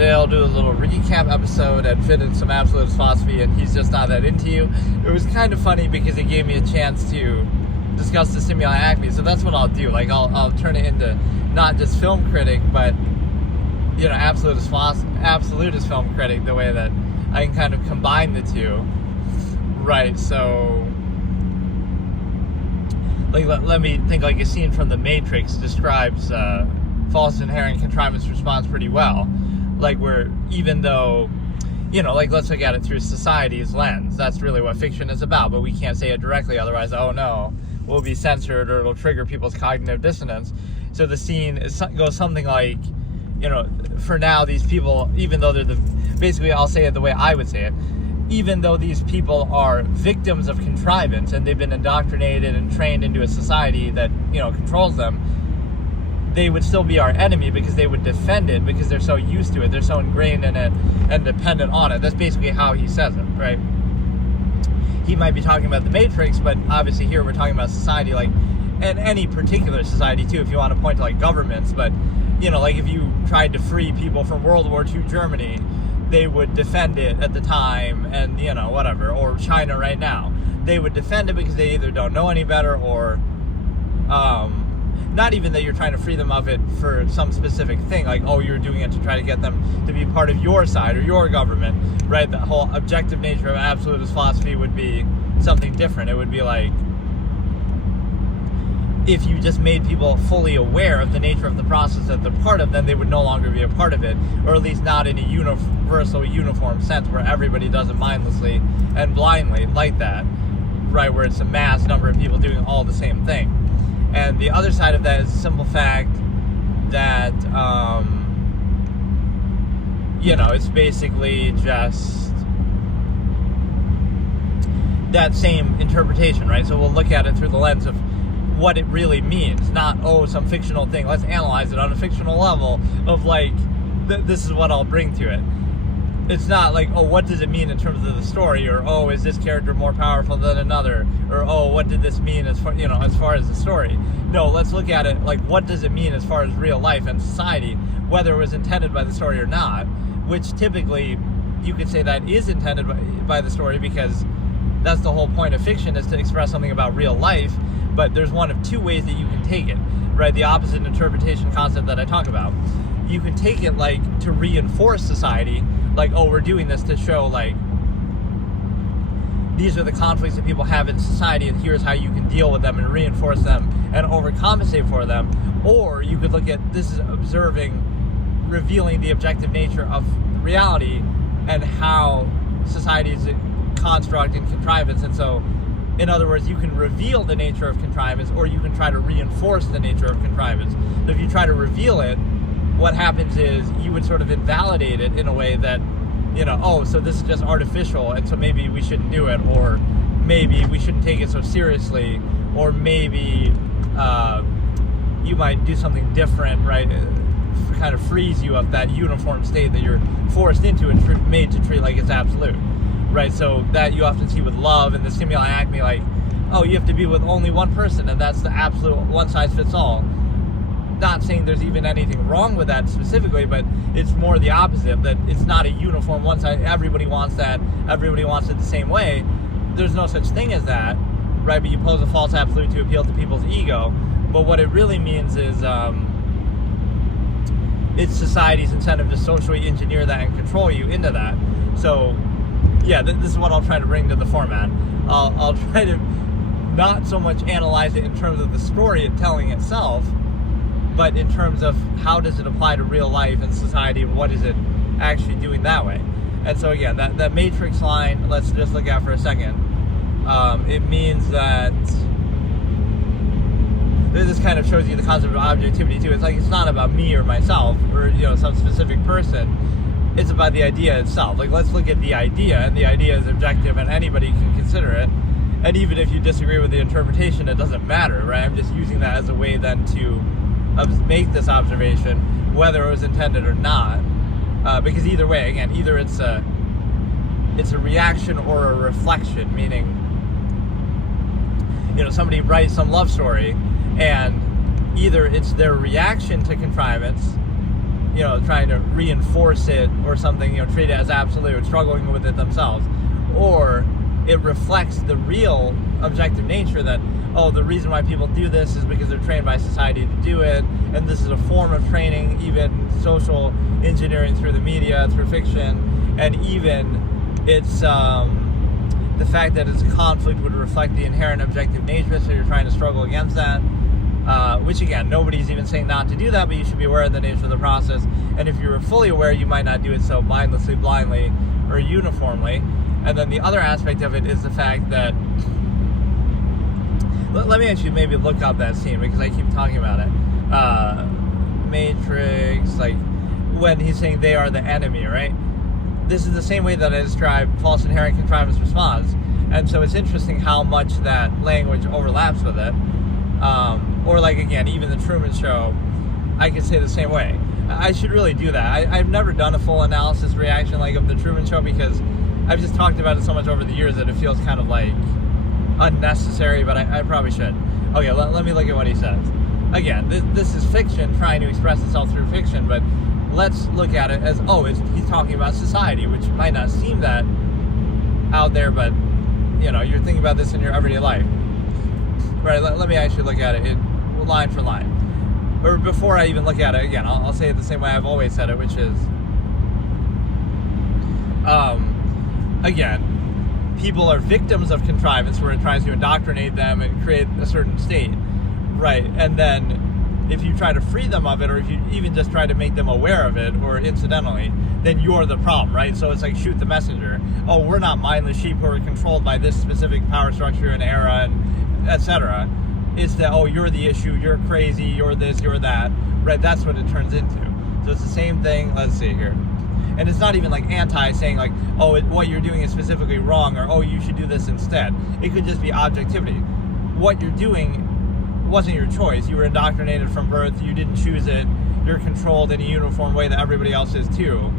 today I'll do a little recap episode and fit in some Absolutist philosophy, and he's just not that into you. It was kind of funny because it gave me a chance to discuss the stimuli acme, so that's what I'll do. Like, I'll turn it into not just film critic, but, you know, absolutist film critic, the way that I can kind of combine the two. Right, so, like, let me think. Like, a scene from The Matrix describes false inherent contrivance response pretty well. Like, where even though, you know, like, let's look at it through society's lens. That's really what fiction is about, but we can't say it directly, otherwise, oh no, we'll be censored or it'll trigger people's cognitive dissonance. So the scene goes something like, you know, for now, these people, even though they're basically, I'll say it the way I would say it, even though these people are victims of contrivance and they've been indoctrinated and trained into a society that, you know, controls them, they would still be our enemy because they would defend it because they're so used to it, they're so ingrained in it and dependent on it. That's basically how he says it, right? He might be talking about the Matrix, but obviously here we're talking about society, like, and any particular society too, if you want to point to, like, governments. But, you know, like, if you tried to free people from World War II Germany, they would defend it at the time, and, you know, whatever. Or China right now, they would defend it because they either don't know any better, or not even that you're trying to free them of it for some specific thing, like, oh, you're doing it to try to get them to be part of your side or your government, right? The whole objective nature of absolutist philosophy would be something different. It would be like, if you just made people fully aware of the nature of the process that they're part of, then they would no longer be a part of it, or at least not in a universal, uniform sense where everybody does it mindlessly and blindly like that, right? Where it's a mass number of people doing all the same thing. And the other side of that is the simple fact that, you know, it's basically just that same interpretation, right? So we'll look at it through the lens of what it really means, not, oh, some fictional thing. Let's analyze it on a fictional level of, like, this is what I'll bring to it. It's not like, oh, what does it mean in terms of the story, or, oh, is this character more powerful than another, or, oh, what did this mean as far, you know, as far as the story. No, let's look at it like, what does it mean as far as real life and society, whether it was intended by the story or not, which typically you could say that is intended by the story, because that's the whole point of fiction, is to express something about real life. But there's one of two ways that you can take it, right? The opposite interpretation concept that I talk about. You can take it, like, to reinforce society, like, oh, we're doing this to show, like, these are the conflicts that people have in society, and here's how you can deal with them and reinforce them and overcompensate for them. Or you could look at, this is observing, revealing the objective nature of reality and how society is a construct and contrivance. And so, in other words, you can reveal the nature of contrivance, or you can try to reinforce the nature of contrivance. So if you try to reveal it, what happens is you would sort of invalidate it in a way that, you know, oh, so this is just artificial, and so maybe we shouldn't do it, or maybe we shouldn't take it so seriously, or maybe you might do something different, right? Kind of frees you of that uniform state that you're forced into and made to treat like it's absolute. Right, so that you often see with love and the stimuli acme, like, oh, you have to be with only one person, and that's the absolute one-size-fits-all. Not saying there's even anything wrong with that specifically, but it's more the opposite, that it's not a uniform one-size, everybody wants that, everybody wants it the same way. There's no such thing as that, right? But you pose a false absolute to appeal to people's ego. But what it really means is, it's society's incentive to socially engineer that and control you into that. So, yeah, this is what I'll try to bring to the format. I'll try to not so much analyze it in terms of the story and telling itself, but in terms of how does it apply to real life and society, and what is it actually doing that way. And so again, that Matrix line, let's just look at for a second. It means that this kind of shows you the concept of objectivity too. It's like, it's not about me or myself or, you know, some specific person. It's about the idea itself. Like, let's look at the idea, and the idea is objective, and anybody can consider it. And even if you disagree with the interpretation, it doesn't matter, right? I'm just using that as a way then to make this observation, whether it was intended or not. Because either way, again, either it's a reaction or a reflection, meaning, you know, somebody writes some love story, and either it's their reaction to contrivance, trying to reinforce it or something, treat it as absolute, struggling with it themselves. Or it reflects the real objective nature that, the reason why people do this is because they're trained by society to do it, and this is a form of training, even social engineering through the media, through fiction, and even it's the fact that it's a conflict would reflect the inherent objective nature, so you're trying to struggle against that. Which again, nobody's even saying not to do that, but you should be aware of the nature of the process. And if you're fully aware, you might not do it so mindlessly, blindly, or uniformly. And then the other aspect of it is the fact that, let me actually maybe look up that scene because I keep talking about it. Matrix, like when he's saying they are the enemy, right? This is the same way that I described false inherent contrivance response. And so it's interesting how much that language overlaps with it. Or like, again, even the Truman Show, I could say the same way. I should really do that. I've never done a full analysis reaction like of the Truman Show because I've just talked about it so much over the years that it feels kind of like unnecessary, but I probably should. Okay, let me look at what he says. Again, this is fiction trying to express itself through fiction, but let's look at it as, he's talking about society, which might not seem that out there, but, you're thinking about this in your everyday life. Right, let me actually look at it line for line. Or before I even look at it, again, I'll say it the same way I've always said it, which is, again, people are victims of contrivance where it tries to indoctrinate them and create a certain state, right? And then if you try to free them of it, or if you even just try to make them aware of it, or incidentally, then you're the problem, right? So it's like shoot the messenger. We're not mindless sheep who are controlled by this specific power structure and era and etc. It's that, you're the issue, you're crazy, you're this, you're that, right? That's what it turns into. So it's the same thing. Let's see here. And it's not even like anti saying like, what you're doing is specifically wrong, or you should do this instead. It could just be objectivity. What you're doing wasn't your choice. You were indoctrinated from birth. You didn't choose it. You're controlled in a uniform way that everybody else is too,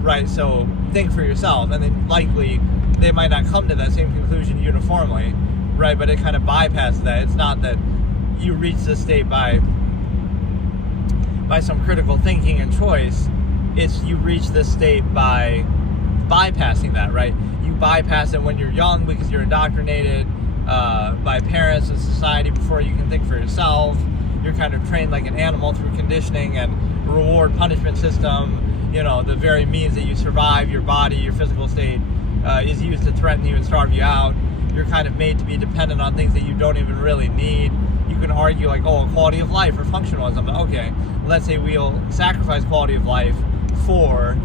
right? So think for yourself, and then likely they might not come to that same conclusion uniformly, right? But it kind of bypasses that. It's not that you reach this state by some critical thinking and choice. It's you reach this state by bypassing that, right? You bypass it when you're young because you're indoctrinated by parents and society before you can think for yourself. You're kind of trained like an animal through conditioning and reward punishment system. The very means that you survive, your body, your physical state is used to threaten you and starve you out. You're kind of made to be dependent on things that you don't even really need. You can argue like, quality of life or functionalism. Okay, let's say we'll sacrifice quality of life for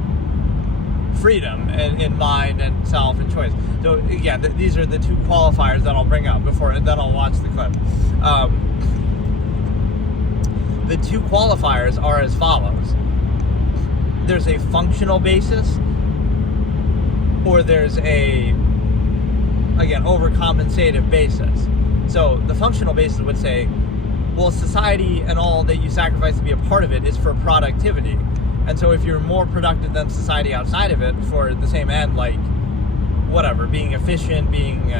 freedom and in mind and self and choice. So again, these are the two qualifiers that I'll bring up and then I'll watch the clip. The two qualifiers are as follows. There's a functional basis, or there's a, again, overcompensative basis. So the functional basis would say, well, society and all that you sacrifice to be a part of it is for productivity. And so if you're more productive than society outside of it for the same end, like whatever, being efficient, being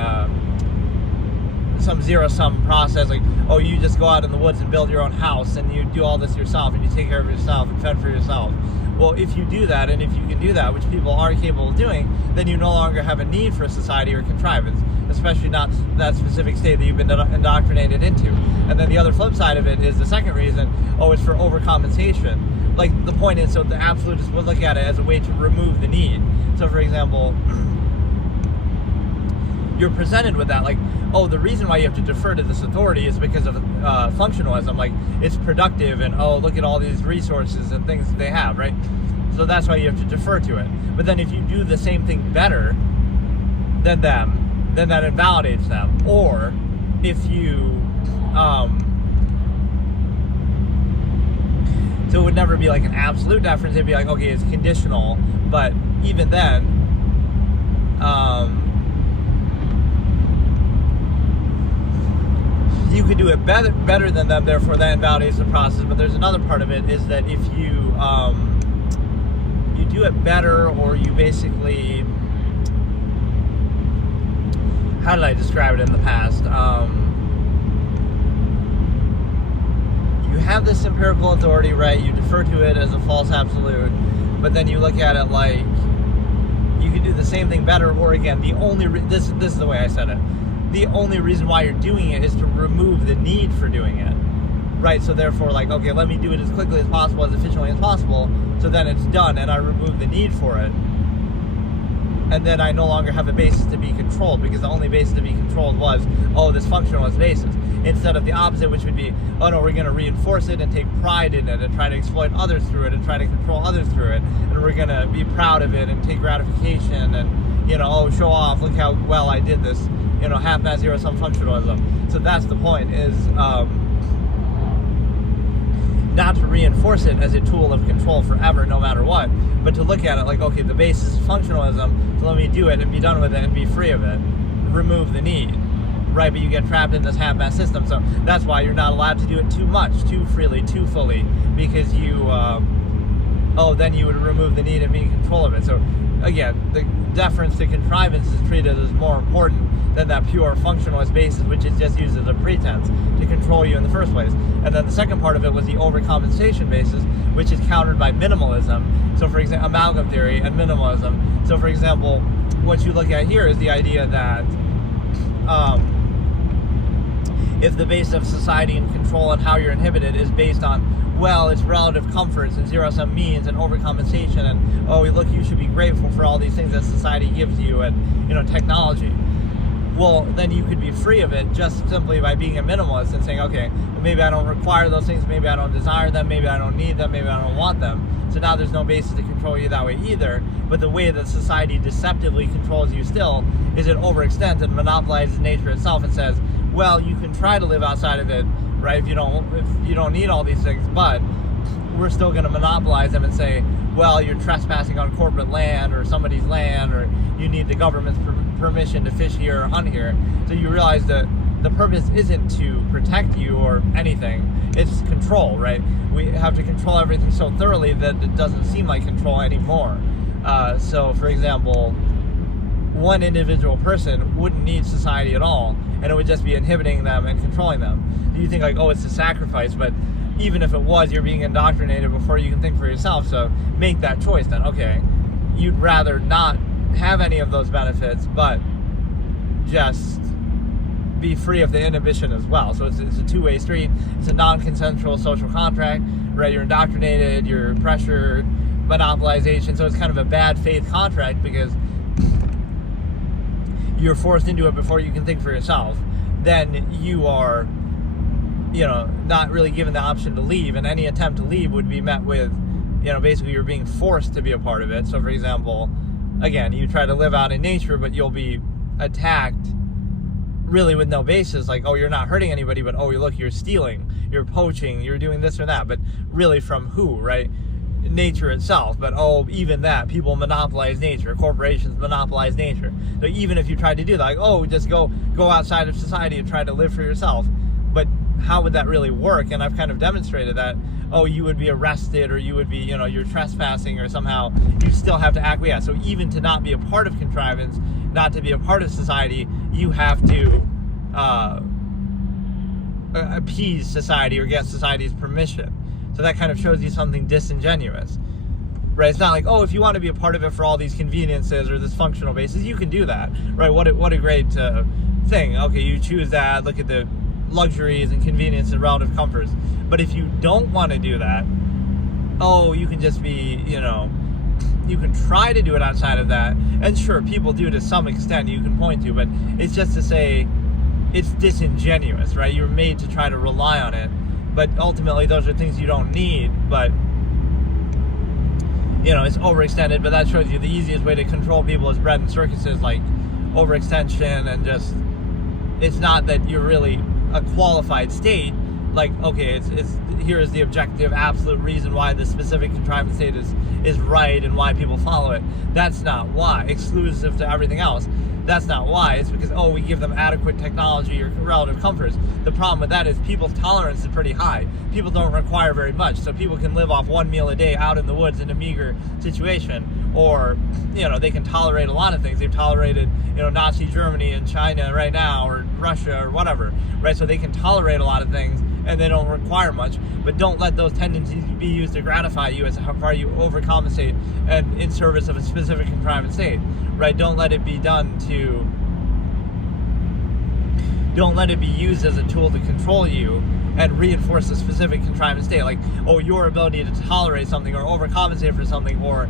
some zero-sum process, like, you just go out in the woods and build your own house and you do all this yourself and you take care of yourself and fend for yourself. Well, if you do that, and if you can do that, which people are capable of doing, then you no longer have a need for society or contrivance, especially not that specific state that you've been indoctrinated into. And then the other flip side of it is the second reason, it's for overcompensation. Like, the point is, so the absolutists would look at it as a way to remove the need. So, for example, you're presented with that, like, the reason why you have to defer to this authority is because of functionalism, like, it's productive, and look at all these resources and things that they have, right? So that's why you have to defer to it. But then if you do the same thing better than them, then that invalidates them. Or if you so it would never be like an absolute deference. It'd be like, okay, it's conditional, but even then you could do it better than them, therefore that invalidates the process. But there's another part of it, is that if you you do it better, or you basically, how did I describe it in the past? You have this empirical authority, right? You defer to it as a false absolute, but then you look at it like you can do the same thing better, or again, the only this is the way I said it. The only reason why you're doing it is to remove the need for doing it, right? So therefore, like, okay, let me do it as quickly as possible, as efficiently as possible, so then it's done, and I remove the need for it. And then I no longer have a basis to be controlled, because the only basis to be controlled was, oh, this functionalist basis. Instead of the opposite, which would be, oh no, we're going to reinforce it and take pride in it and try to exploit others through it and try to control others through it. And we're going to be proud of it and take gratification and, oh, show off, look how well I did this, half-mass zero-sum functionalism. So that's the point, is not to reinforce it as a tool of control forever, no matter what, but to look at it like, okay, the basis is functionalism, so let me do it and be done with it and be free of it. Remove the need, right? But you get trapped in this half-mass system, so that's why you're not allowed to do it too much, too freely, too fully, because you, then you would remove the need and be in control of it. So again, the deference to contrivance is treated as more important than that pure functionalist basis, which is just used as a pretense to control you in the first place. And then the second part of it was the overcompensation basis, which is countered by minimalism. So for example, amalgam theory and minimalism. So for example, what you look at here is the idea that if the base of society and control and how you're inhibited is based on, well, it's relative comforts and zero-sum means and overcompensation and, oh, look, you should be grateful for all these things that society gives you and, technology. Well, then you could be free of it just simply by being a minimalist and saying, okay, well, maybe I don't require those things, maybe I don't desire them, maybe I don't need them, maybe I don't want them. So now there's no basis to control you that way either. But the way that society deceptively controls you still is it overextends and monopolizes nature itself and says, well, you can try to live outside of it, right, if you don't need all these things, but we're still going to monopolize them and say, well, you're trespassing on corporate land or somebody's land, or you need the government's permission to fish here or hunt here. So you realize that the purpose isn't to protect you or anything, it's control, right? We have to control everything so thoroughly that it doesn't seem like control anymore. So, for example, one individual person wouldn't need society at all, and it would just be inhibiting them and controlling them. You think like, oh, it's a sacrifice, but even if it was, you're being indoctrinated before you can think for yourself. So make that choice then. Okay, you'd rather not have any of those benefits, but just be free of the inhibition as well. So it's a two-way street. It's a non-consensual social contract, right? You're indoctrinated, you're pressured, monopolization. So it's kind of a bad faith contract because you're forced into it before you can think for yourself. Then you are, not really given the option to leave, and any attempt to leave would be met with, basically you're being forced to be a part of it. So for example, again, you try to live out in nature, but you'll be attacked really with no basis, like, oh, you're not hurting anybody, but oh, look, you're stealing, you're poaching, you're doing this or that, but really from who, right? Nature itself. But oh, even that, people monopolize nature, corporations monopolize nature. So even if you tried to do that, like, oh, just go outside of society and try to live for yourself, but how would that really work? And I've kind of demonstrated that, oh, you would be arrested, or you would be, you're trespassing, or somehow you still have to acquiesce. So even to not be a part of contrivance, not to be a part of society, you have to appease society or get society's permission. So that kind of shows you something disingenuous, right? It's not like, oh, if you want to be a part of it for all these conveniences or this functional basis, you can do that, right? What a great thing. Okay, you choose that, look at the luxuries and convenience and relative comforts. But if you don't want to do that, oh, you can just be, you can try to do it outside of that. And sure, people do to some extent, you can point to, but it's just to say it's disingenuous, right? You're made to try to rely on it. But ultimately, those are things you don't need, but, it's overextended. But that shows you the easiest way to control people is bred in circuses, like overextension, and just, it's not that you're really a qualified state, like, okay, it's here is the objective, absolute reason why this specific contrivance state is right and why people follow it. That's not why, exclusive to everything else. That's not why. It's because, oh, we give them adequate technology or relative comforts. The problem with that is people's tolerance is pretty high. People don't require very much, so people can live off one meal a day out in the woods in a meager situation, or, they can tolerate a lot of things. They've tolerated, Nazi Germany and China right now, or Russia or whatever, right? So they can tolerate a lot of things, and they don't require much, but don't let those tendencies be used to gratify you as how far you overcompensate and in service of a specific contrived state, right? Don't let it be used as a tool to control you and reinforce a specific contrived state, like, oh, your ability to tolerate something or overcompensate for something, or,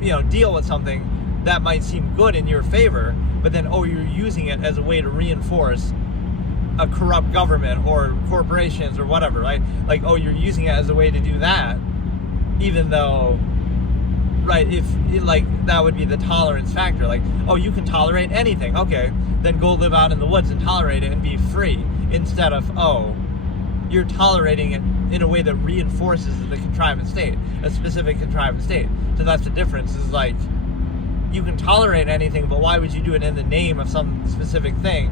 you know, deal with something that might seem good in your favor, but then, oh, you're using it as a way to reinforce a corrupt government or corporations or whatever, right? Like, oh, you're using it as a way to do that, even though, right, if, like, that would be the tolerance factor. Like, oh, you can tolerate anything. Okay, then go live out in the woods and tolerate it and be free, instead of, oh, you're tolerating it in a way that reinforces the contrived state, a specific contrived state. So that's the difference, is like, you can tolerate anything, but why would you do it in the name of some specific thing,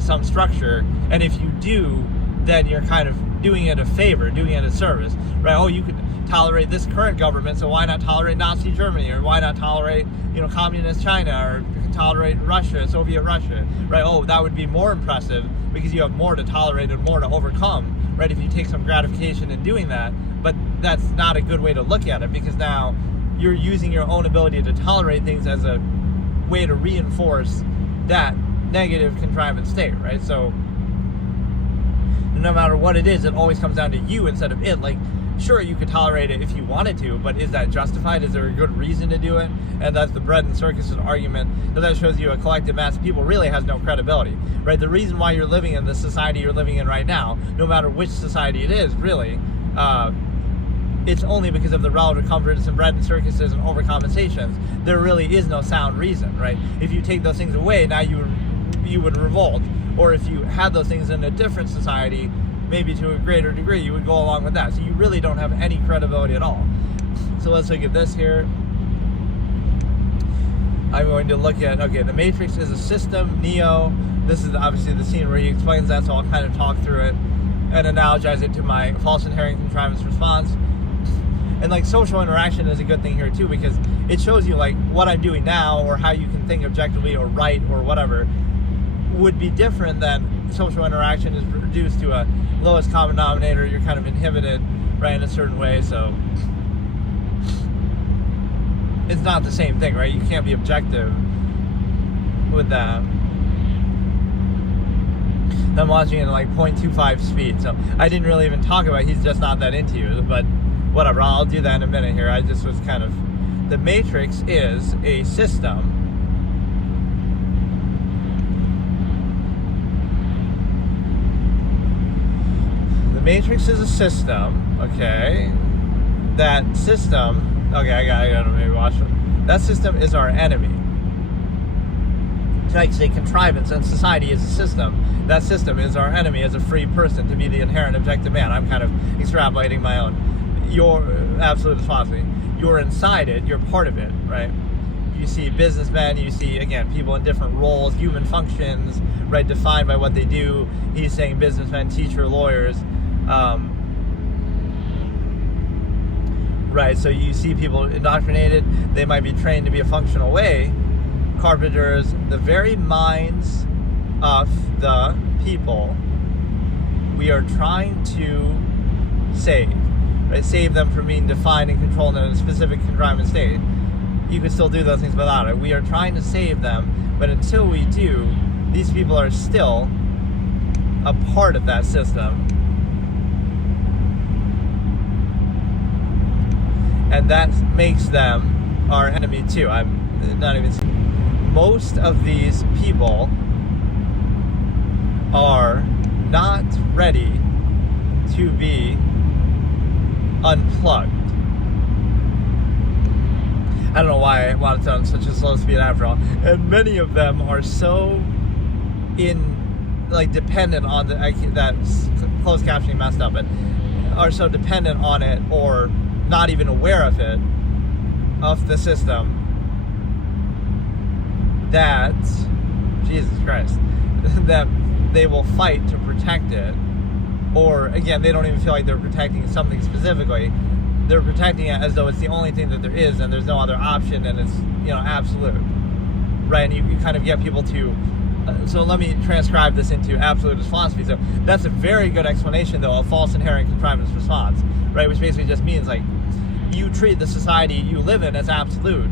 some structure? And if you do, then you're kind of doing it a favor, doing it a service, right? Oh, you could tolerate this current government, so why not tolerate Nazi Germany, or why not tolerate, you know, communist China, or you can tolerate Russia, Soviet Russia, right? Oh, that would be more impressive because you have more to tolerate and more to overcome, right? If you take some gratification in doing that. But that's not a good way to look at it, because now you're using your own ability to tolerate things as a way to reinforce that negative contrived state, right? So no matter what it is, it always comes down to you instead of it. Like, sure, you could tolerate it if you wanted to, but is that justified? Is there a good reason to do it? And that's the bread and circuses argument that shows you a collective mass of people really has no credibility, right? The reason why you're living in the society you're living in right now, no matter which society it is, really, it's only because of the relative comforts and bread and circuses and overcompensations. There really is no sound reason, right? If you take those things away, now you would revolt. Or if you had those things in a different society, maybe to a greater degree, you would go along with that. So you really don't have any credibility at all. So let's look at this here. I'm going to look at, okay, the Matrix is a system, Neo. This is obviously the scene where he explains that, so I'll kind of talk through it and analogize it to my false inherent contrivance response. And like, social interaction is a good thing here too, because it shows you like what I'm doing now, or how you can think objectively or write or whatever, would be different than social interaction is reduced to a lowest common denominator. You're kind of inhibited, right, in a certain way. So it's not the same thing, right? You can't be objective with that. I'm watching it at like 0.25 speed, so I didn't really even talk about he's just not that into you, but whatever, I'll do that in a minute here. I just was kind of, the Matrix is a system Matrix is a system, okay? That system, okay, I gotta maybe watch it. That system is our enemy. Like say contrivance and society is a system. That system is our enemy as a free person, to be the inherent objective man. I'm kind of extrapolating my own. You're absolute philosophy. You're inside it, you're part of it, right? You see businessmen, you see, again, people in different roles, human functions, right, defined by what they do. He's saying businessmen, teacher, lawyers. Right, so you see people indoctrinated, they might be trained to be a functional way. Carpenters, the very minds of the people we are trying to save, right? Save them from being defined and controlled in a specific contrivance state. You can still do those things without it. We are trying to save them, but until we do, these people are still a part of that system. And that makes them our enemy too. I'm not even... Most of these people are not ready to be unplugged. I don't know why I wanted to on such a slow speed after all. And many of them are so dependent on that closed captioning messed up, but are so dependent on it, or not even aware of it, of the system, that, Jesus Christ, that they will fight to protect it. Or, again, they don't even feel like they're protecting something specifically. They're protecting it as though it's the only thing that there is, and there's no other option, and it's, absolute. Right? And you kind of get people to So let me transcribe this into absolutist philosophy. So that's a very good explanation, though, of false inherent contrivance response, right? Which basically just means, like, you treat the society you live in as absolute.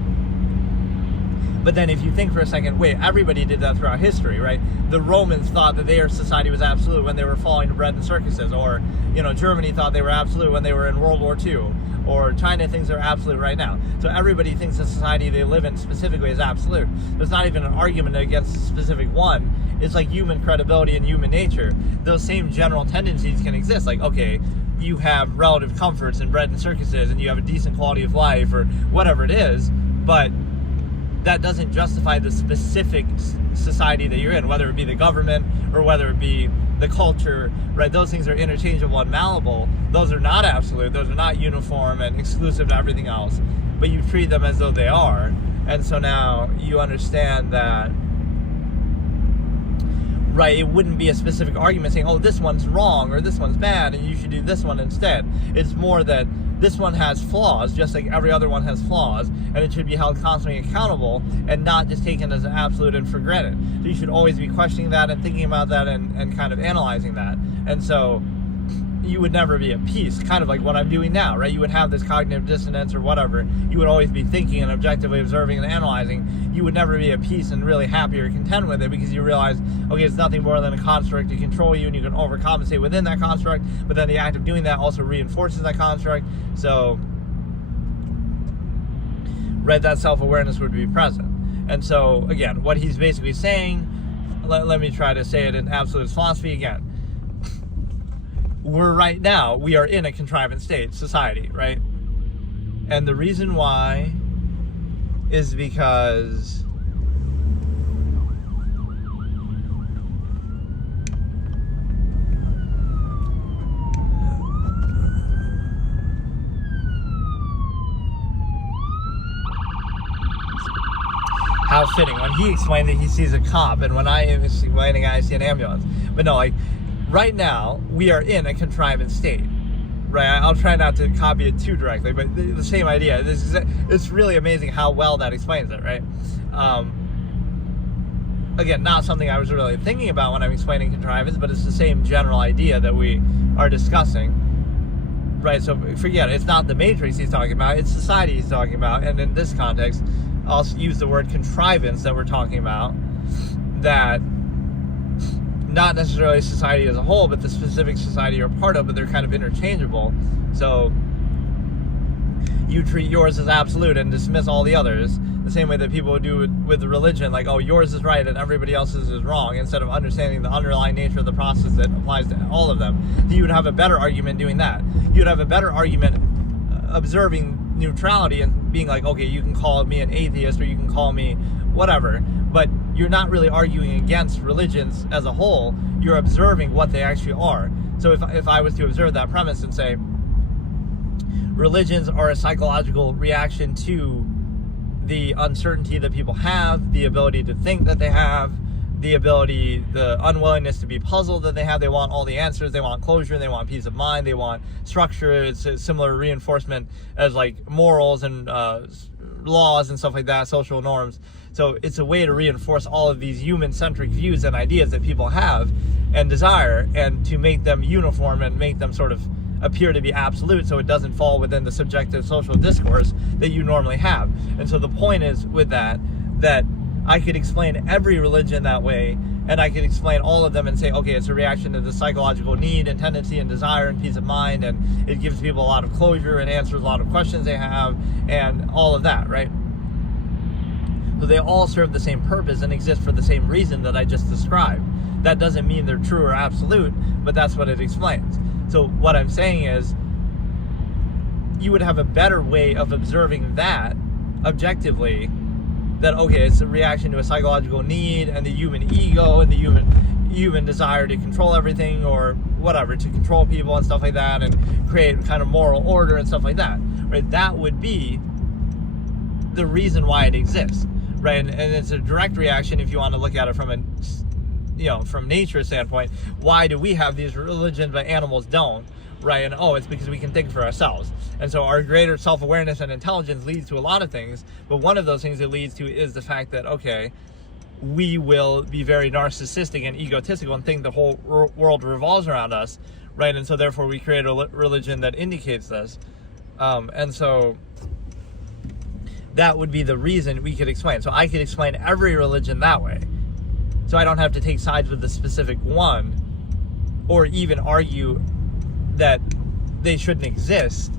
But then if you think for a second, wait, everybody did that throughout history, right? The Romans thought that their society was absolute when they were falling to bread and circuses, or, Germany thought they were absolute when they were in World War II, or China thinks they're absolute right now. So everybody thinks the society they live in specifically is absolute. There's not even an argument against a specific one. It's like human credibility and human nature. Those same general tendencies can exist. Like, okay, you have relative comforts and bread and circuses, and you have a decent quality of life, or whatever it is, but that doesn't justify the specific society that you're in, whether it be the government or whether it be the culture, right? Those things are interchangeable and malleable. Those are not absolute. Those are not uniform and exclusive to everything else, but you treat them as though they are. And so now you understand that, right, it wouldn't be a specific argument saying, oh, this one's wrong or this one's bad and you should do this one instead. It's more that this one has flaws, just like every other one has flaws, and it should be held constantly accountable and not just taken as an absolute and for granted. So you should always be questioning that and thinking about that and kind of analyzing that. And so you would never be at peace, kind of like what I'm doing now, right? You would have this cognitive dissonance or whatever. You would always be thinking and objectively observing and analyzing. You would never be at peace and really happy or content with it, because you realize, okay, it's nothing more than a construct to control you, and you can overcompensate within that construct, but then the act of doing that also reinforces that construct. So, right, that self-awareness would be present. And so, again, what he's basically saying, let me try to say it in absolutist philosophy again. We are in a contrivance state, society, right? And the reason why is because how fitting when he explained that he sees a cop, and when I am explaining I see an ambulance. But no, like, right now, we are in a contrivance state, right? I'll try not to copy it too directly, but the same idea. It's really amazing how well that explains it, right? Again, not something I was really thinking about when I'm explaining contrivance, but it's the same general idea that we are discussing, right? So forget it. It's not the Matrix he's talking about. It's society he's talking about. And in this context, I'll use the word contrivance that we're talking about, that not necessarily society as a whole, but the specific society you're a part of, but they're kind of interchangeable. So you treat yours as absolute and dismiss all the others, the same way that people would do with religion, like, oh, yours is right and everybody else's is wrong, instead of understanding the underlying nature of the process that applies to all of them. You would have a better argument doing that. You would have a better argument observing neutrality and being like, okay, you can call me an atheist or you can call me whatever, but you're not really arguing against religions as a whole. You're observing what they actually are. So if I was to observe that premise and say religions are a psychological reaction to the uncertainty that people have, the ability to think that they have, the unwillingness to be puzzled that they have. They want all the answers. They want closure. They want peace of mind. They want structure. It's a similar reinforcement as like morals and laws and stuff like that, social norms. So it's a way to reinforce all of these human-centric views and ideas that people have and desire, and to make them uniform and make them sort of appear to be absolute, so it doesn't fall within the subjective social discourse that you normally have. And so the point is with that I could explain every religion that way, and I could explain all of them and say, okay, it's a reaction to the psychological need and tendency and desire and peace of mind, and it gives people a lot of closure and answers a lot of questions they have, and all of that, right? So they all serve the same purpose and exist for the same reason that I just described. That doesn't mean they're true or absolute, but that's what it explains. So what I'm saying is, you would have a better way of observing that objectively, that, okay, it's a reaction to a psychological need and the human ego and the human desire to control everything, or whatever, to control people and stuff like that, and create kind of moral order and stuff like that, right? That would be the reason why it exists, right? And it's a direct reaction, if you want to look at it from from nature's standpoint. Why do we have these religions but animals don't, right? And it's because we can think for ourselves. And so our greater self-awareness and intelligence leads to a lot of things, but one of those things it leads to is the fact that, okay, we will be very narcissistic and egotistical and think the whole world revolves around us, right? And so therefore we create a religion that indicates this. And so that would be the reason we could explain. So I could explain every religion that way. So I don't have to take sides with the specific one or even argue that they shouldn't exist.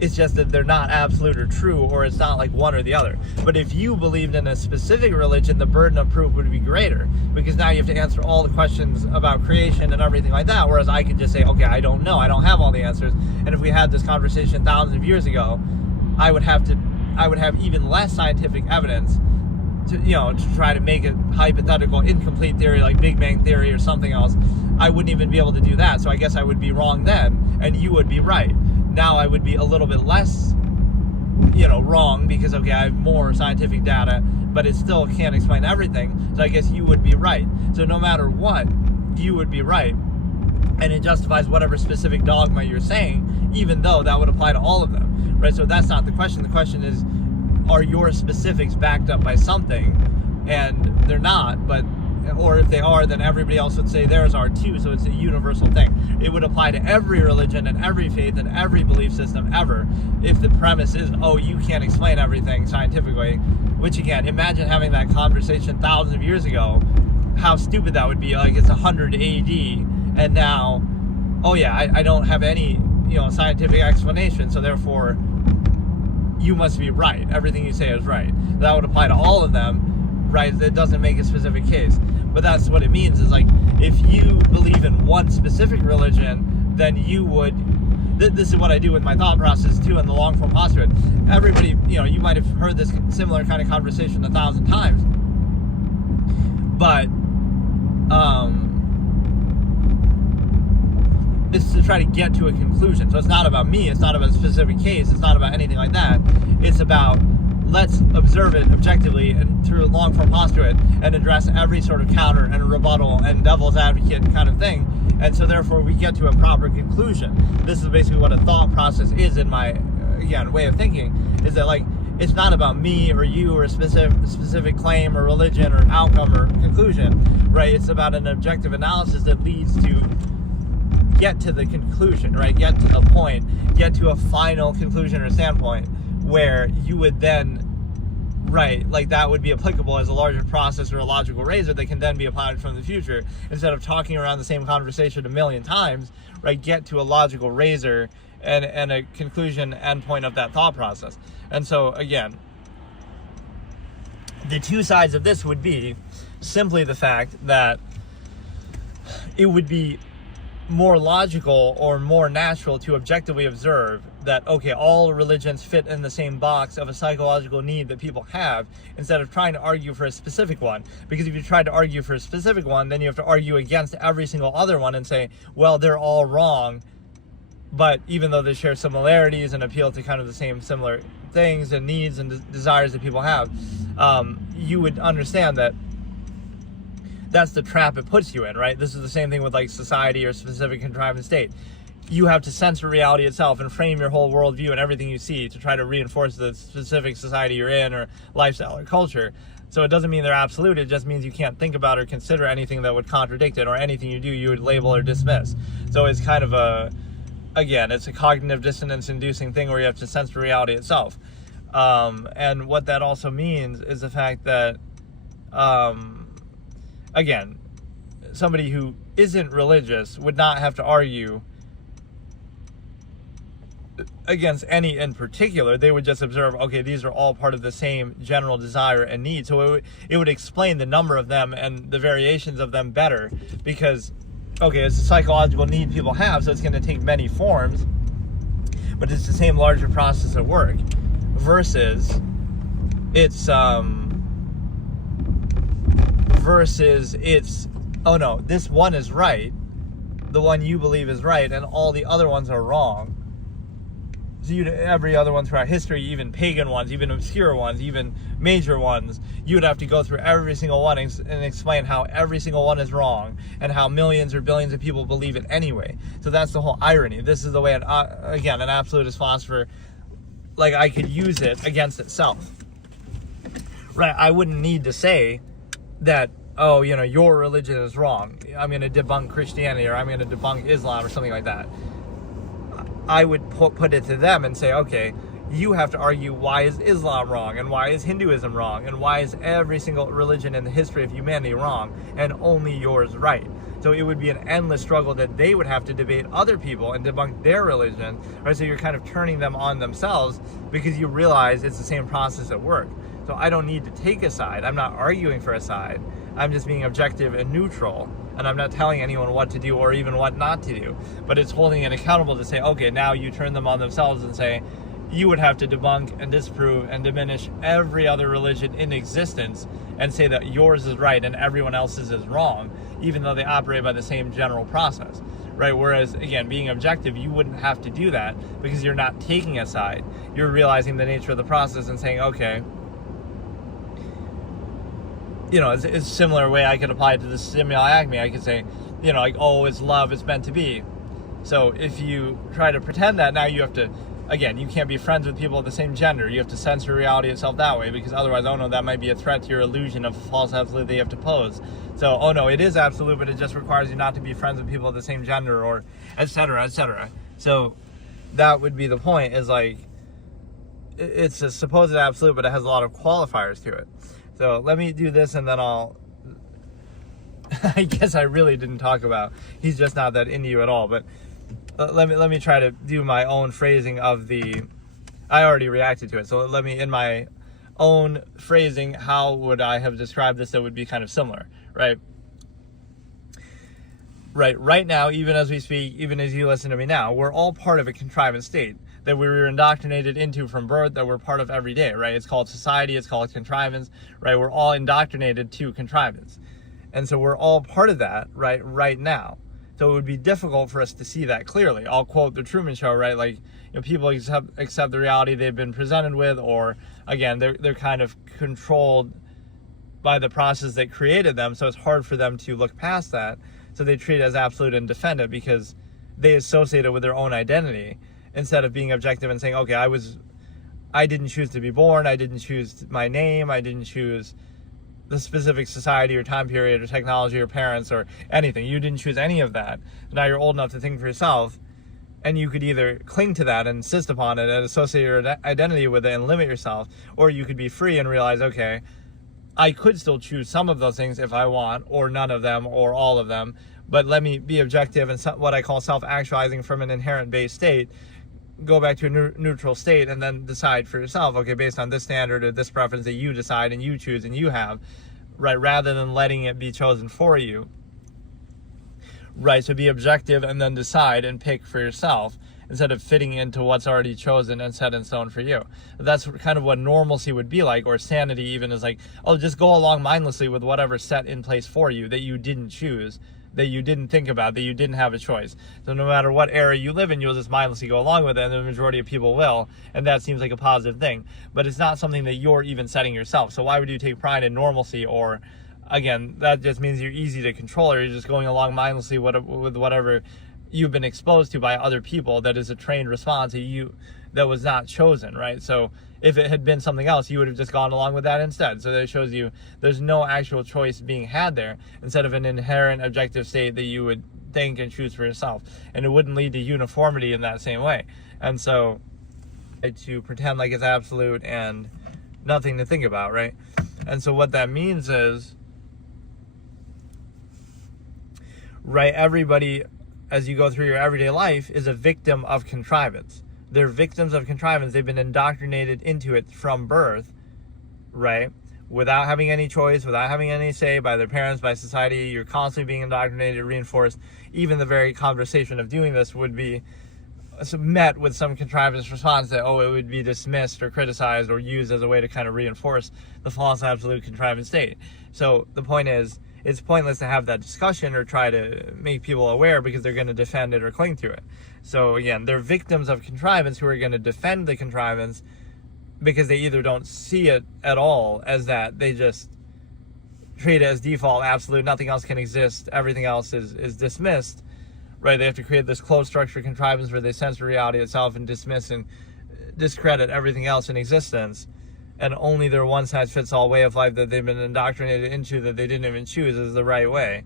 It's just that they're not absolute or true, or it's not like one or the other. But if you believed in a specific religion, the burden of proof would be greater, because now you have to answer all the questions about creation and everything like that. Whereas I could just say, okay, I don't know. I don't have all the answers. And if we had this conversation thousands of years ago, I would have even less scientific evidence to try to make a hypothetical incomplete theory like Big Bang Theory or something else. I wouldn't even be able to do that. So I guess I would be wrong then, and you would be right. Now I would be a little bit less, wrong, because, okay, I have more scientific data, but it still can't explain everything. So I guess you would be right. So no matter what, you would be right. And it justifies whatever specific dogma you're saying, even though that would apply to all of them, right? So that's not the question. The question is, are your specifics backed up by something? And they're not, or if they are, then everybody else would say theirs are too, so it's a universal thing. It would apply to every religion and every faith and every belief system ever, if the premise is, oh, you can't explain everything scientifically. Which, again, imagine having that conversation thousands of years ago, how stupid that would be. Like, it's 100 AD, and now, oh yeah, I don't have any, scientific explanation, so therefore, you must be right. Everything you say is right. That would apply to all of them, right? That doesn't make a specific case. But that's what it means, is like, if you believe in one specific religion, then you would, this is what I do with my thought process too in the long form postulate. Everybody, you might have heard this similar kind of conversation 1,000 times. But, it's to try to get to a conclusion. So it's not about me, it's not about a specific case, it's not about anything like that. It's about, let's observe it objectively and through a long form postulate and address every sort of counter and rebuttal and devil's advocate kind of thing. And so therefore we get to a proper conclusion. This is basically what a thought process is in my, again, way of thinking, is that, like, it's not about me or you or a specific claim or religion or outcome or conclusion, right? It's about an objective analysis that leads to get to the conclusion, right? Get to a point, get to a final conclusion or standpoint where you would then, right, like that would be applicable as a larger process or a logical razor that can then be applied from the future. Instead of talking around the same conversation a million times, right, get to a logical razor and a conclusion endpoint of that thought process. And so, again, the two sides of this would be simply the fact that it would be more logical or more natural to objectively observe that, okay, all religions fit in the same box of a psychological need that people have, instead of trying to argue for a specific one. Because if you try to argue for a specific one, then you have to argue against every single other one and say, well, they're all wrong. But even though they share similarities and appeal to kind of the same similar things and needs and desires that people have, you would understand that that's the trap it puts you in, right? This is the same thing with like society or specific contrived state. You have to censor reality itself and frame your whole worldview and everything you see to try to reinforce the specific society you're in or lifestyle or culture. So it doesn't mean they're absolute. It just means you can't think about or consider anything that would contradict it, or anything you do you would label or dismiss. So it's kind of it's a cognitive dissonance inducing thing where you have to censor reality itself. And what that also means is the fact that, again, somebody who isn't religious would not have to argue against any in particular. They would just observe, okay, these are all part of the same general desire and need. So it would explain the number of them and the variations of them better, because, okay, it's a psychological need people have, so it's going to take many forms, but it's the same larger process at work, versus it's oh no, this one is right, the one you believe is right, and all the other ones are wrong. So every other one throughout history, even pagan ones, even obscure ones, even major ones, you would have to go through every single one and explain how every single one is wrong, and how millions or billions of people believe it anyway. So that's the whole irony. This is the way, an absolutist philosopher, like, I could use it against itself. Right, I wouldn't need to say that, oh, your religion is wrong, I'm going to debunk Christianity, or I'm going to debunk Islam, or something like that. I would put it to them and say, okay, you have to argue, why is Islam wrong, and why is Hinduism wrong, and why is every single religion in the history of humanity wrong, and only yours right. So it would be an endless struggle that they would have to debate other people and debunk their religion, right? So you're kind of turning them on themselves, because you realize it's the same process at work. So I don't need to take a side. I'm not arguing for a side. I'm just being objective and neutral, and I'm not telling anyone what to do or even what not to do. But it's holding it accountable to say, okay, now you turn them on themselves and say, you would have to debunk and disprove and diminish every other religion in existence and say that yours is right and everyone else's is wrong, even though they operate by the same general process, right? Whereas, again, being objective, you wouldn't have to do that, because you're not taking a side. You're realizing the nature of the process and saying, okay, it's a similar way I could apply it to the stimuli acme. I could say, like, oh, it's love, it's meant to be. So if you try to pretend that, now you have to, again, you can't be friends with people of the same gender. You have to censor reality itself that way, because otherwise, oh no, that might be a threat to your illusion of false absolute that you have to pose. So, oh no, it is absolute, but it just requires you not to be friends with people of the same gender, or et cetera, et cetera. So that would be the point, is like, it's a supposed absolute, but it has a lot of qualifiers to it. So let me do this, and then I guess I really didn't talk about, he's just not that into you at all, but let me try to do my own phrasing of I already reacted to it, so let me, in my own phrasing, how would I have described this that would be kind of similar, right? Right now, even as we speak, even as you listen to me now, we're all part of a contrivance state that we were indoctrinated into from birth, that we're part of every day, right? It's called society, it's called contrivance, right? We're all indoctrinated to contrivance. And so we're all part of that, right now. So it would be difficult for us to see that clearly. I'll quote the Truman Show, right? Like, people accept the reality they've been presented with, or again, they're kind of controlled by the process that created them, so it's hard for them to look past that. So they treat it as absolute and defend it, because they associate it with their own identity, instead of being objective and saying, okay, I didn't choose to be born, I didn't choose my name, I didn't choose the specific society or time period or technology or parents or anything. You didn't choose any of that. Now you're old enough to think for yourself, and you could either cling to that and insist upon it and associate your identity with it and limit yourself, or you could be free and realize, okay, I could still choose some of those things if I want, or none of them, or all of them, but let me be objective and what I call self-actualizing from an inherent base state, go back to a neutral state, and then decide for yourself, okay, based on this standard or this preference that you decide and you choose and you have, right, rather than letting it be chosen for you, right? So be objective and then decide and pick for yourself, instead of fitting into what's already chosen and set in stone for you. That's kind of what normalcy would be like, or sanity even, is like, oh, just go along mindlessly with whatever's set in place for you that you didn't choose, that you didn't think about, that you didn't have a choice. So no matter what era you live in, you'll just mindlessly go along with it, and the majority of people will, and that seems like a positive thing. But it's not something that you're even setting yourself. So why would you take pride in normalcy? Or, again, that just means you're easy to control, or you're just going along mindlessly with whatever you've been exposed to by other people that is a trained response that was not chosen, right? So if it had been something else, you would have just gone along with that instead. So that shows you there's no actual choice being had there, instead of an inherent objective state that you would think and choose for yourself. And it wouldn't lead to uniformity in that same way. And so to pretend like it's absolute and nothing to think about, right? And so what that means is, right, everybody, as you go through your everyday life, is a victim of contrivance. They're victims of contrivance. They've been indoctrinated into it from birth, right? Without having any choice, without having any say, by their parents, by society. You're constantly being indoctrinated, reinforced. Even the very conversation of doing this would be met with some contrivance response that, oh, it would be dismissed or criticized or used as a way to kind of reinforce the false absolute contrivance state. So the point is, it's pointless to have that discussion or try to make people aware, because they're going to defend it or cling to it. So again, they're victims of contrivance who are going to defend the contrivance because they either don't see it at all as that, they just treat it as default, absolute, nothing else can exist, everything else is dismissed, right? They have to create this closed structure contrivance where they censor reality itself and dismiss and discredit everything else in existence. and only their one-size-fits-all way of life that they've been indoctrinated into that they didn't even choose is the right way,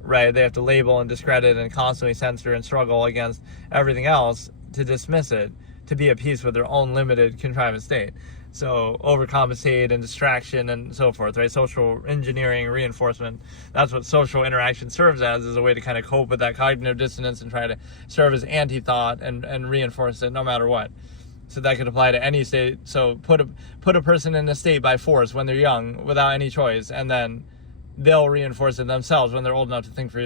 right? They have to label and discredit and constantly censor and struggle against everything else to dismiss it, to be at peace with their own limited contrived state. So overcompensate and distraction and so forth, right? Social engineering, reinforcement. That's what social interaction serves as, is a way to kind of cope with that cognitive dissonance and try to serve as anti-thought and reinforce it no matter what. So that could apply to any state. So put a person in a state by force when they're young without any choice, and then they'll reinforce it themselves when they're old enough to think for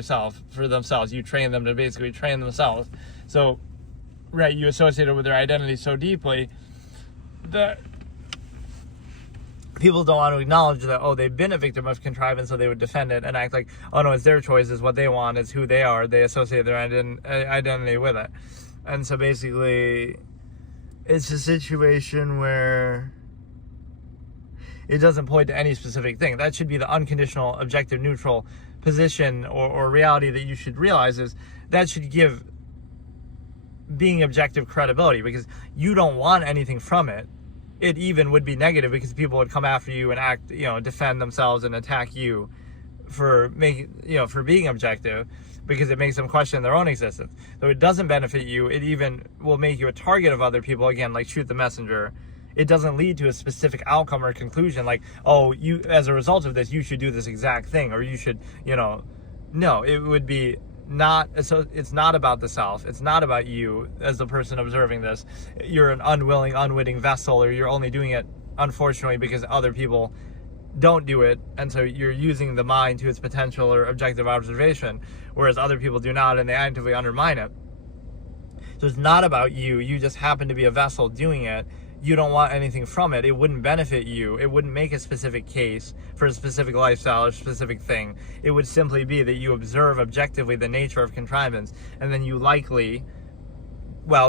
themselves. You train them to basically train themselves. So, right, you associate it with their identity so deeply that people don't want to acknowledge that, oh, they've been a victim of contrivance, so they would defend it and act like, oh no, it's their choice, it's what they want, it's who they are. They associate their identity with it. And so basically, it's a situation where it doesn't point to any specific thing. That should be the unconditional, objective, neutral position or reality that you should realize, is that should give being objective credibility, because you don't want anything from it. It even would be negative because people would come after you and act, defend themselves and attack you for being objective, because it makes them question their own existence. So it doesn't benefit you. It even will make you a target of other people, again, like shoot the messenger. It doesn't lead to a specific outcome or conclusion like, oh, you, as a result of this, you should do this exact thing, or you should, no, it would be not. So it's not about the self. It's not about you as the person observing this. You're an unwilling, unwitting vessel, or you're only doing it, unfortunately, because other people don't do it, and so you're using the mind to its potential or objective observation, whereas other people do not, and they actively undermine it. So it's not about you. You just happen to be a vessel doing it. You don't want anything from it. It wouldn't benefit you. It wouldn't make a specific case for a specific lifestyle or specific thing. It would simply be that you observe objectively the nature of contrivance, and then you likely,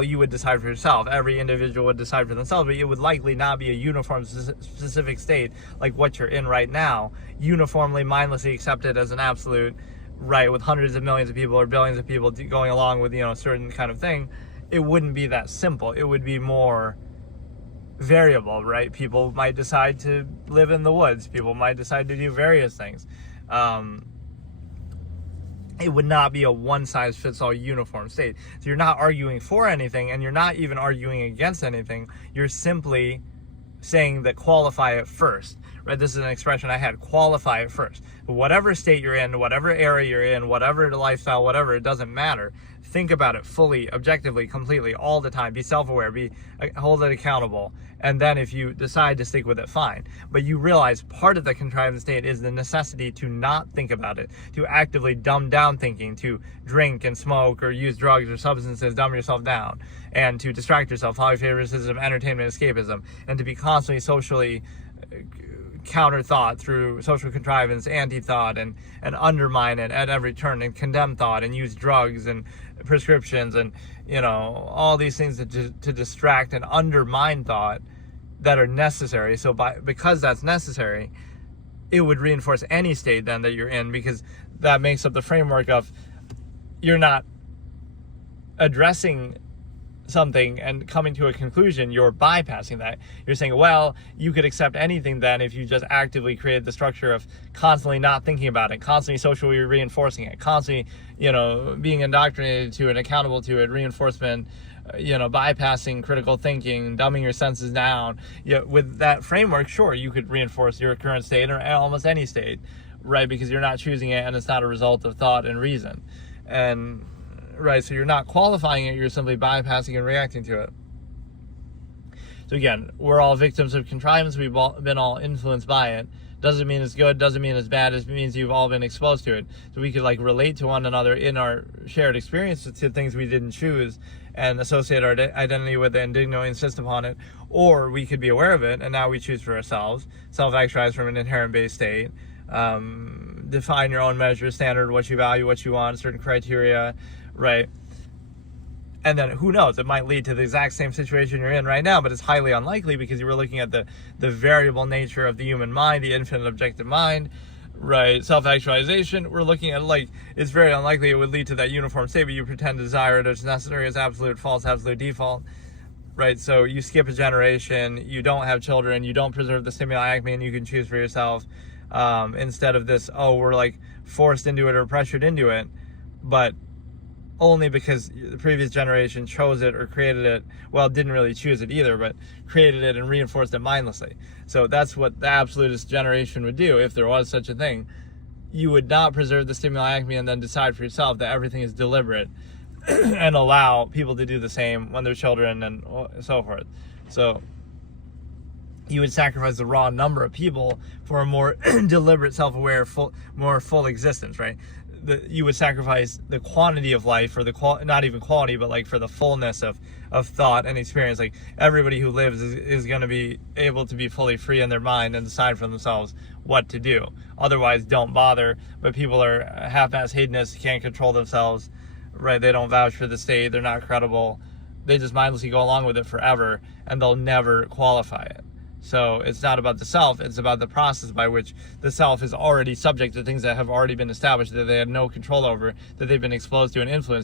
you would decide for yourself. Every individual would decide for themselves, but it would likely not be a uniform specific state like what you're in right now, uniformly, mindlessly accepted as an absolute, right, with hundreds of millions of people or billions of people going along with, a certain kind of thing. It wouldn't be that simple. It would be more variable, right? People might decide to live in the woods. People might decide to do various things. It would not be a one-size-fits-all uniform state. So you're not arguing for anything, and you're not even arguing against anything. You're simply saying that qualify it first, right? This is an expression I had, qualify it first. Whatever state you're in, whatever area you're in, whatever lifestyle, whatever, it doesn't matter. Think about it fully, objectively, completely, all the time. Be self-aware, hold it accountable. And then if you decide to stick with it, fine. But you realize part of the contrivance state is the necessity to not think about it, to actively dumb down thinking, to drink and smoke or use drugs or substances, dumb yourself down, and to distract yourself, polyfavoritism, entertainment, escapism, and to be constantly socially counter thought through social contrivance, anti-thought, and undermine it at every turn, and condemn thought, and use drugs and prescriptions and all these things to distract and undermine thought that are necessary. So because that's necessary, it would reinforce any state then that you're in, because that makes up the framework of you're not addressing something and coming to a conclusion, you're bypassing that. You're saying, well, you could accept anything then if you just actively create the structure of constantly not thinking about it, constantly socially reinforcing it, constantly, being indoctrinated to it, accountable to it, reinforcement, bypassing critical thinking, dumbing your senses down. With that framework, sure, you could reinforce your current state or almost any state, right? Because you're not choosing it and it's not a result of thought and reason. And right, so you're not qualifying it, you're simply bypassing and reacting to it. So again, we're all victims of contrivance. We've been all influenced by it. Doesn't mean it's good, doesn't mean it's bad. It means you've all been exposed to it. So we could relate to one another in our shared experiences to things we didn't choose and associate our identity with it and dignity insist upon it. Or we could be aware of it and now we choose for ourselves, self-actualize from an inherent base state, define your own measure, standard, what you value, what you want, certain criteria, right? And then who knows, it might lead to the exact same situation you're in right now, but it's highly unlikely because you were looking at the variable nature of the human mind, the infinite objective mind, right? Self-actualization, we're looking at it's very unlikely it would lead to that uniform state, but you pretend to desire it as necessary, as absolute, false, absolute default. right? So you skip a generation, you don't have children, you don't preserve the stimuli acme, and you can choose for yourself, instead of this, oh, we're like forced into it or pressured into it, but only because the previous generation chose it or created it. Well, didn't really choose it either, but created it and reinforced it mindlessly. So that's what the absolutist generation would do if there was such a thing. You would not preserve the stimuli acme and then decide for yourself that everything is deliberate and allow people to do the same when they're children and so forth. So you would sacrifice the raw number of people for a more deliberate, self-aware, more full existence, right? You would sacrifice the quantity of life for the not even quality, but like for the fullness of thought and experience. Like everybody who lives is going to be able to be fully free in their mind and decide for themselves what to do. Otherwise, don't bother. But people are half-ass hedonists, can't control themselves, right? They don't vouch for the state. They're not credible. They just mindlessly go along with it forever, and they'll never qualify it. So it's not about the self, it's about the process by which the self is already subject to things that have already been established, that they had no control over, that they've been exposed to and influenced.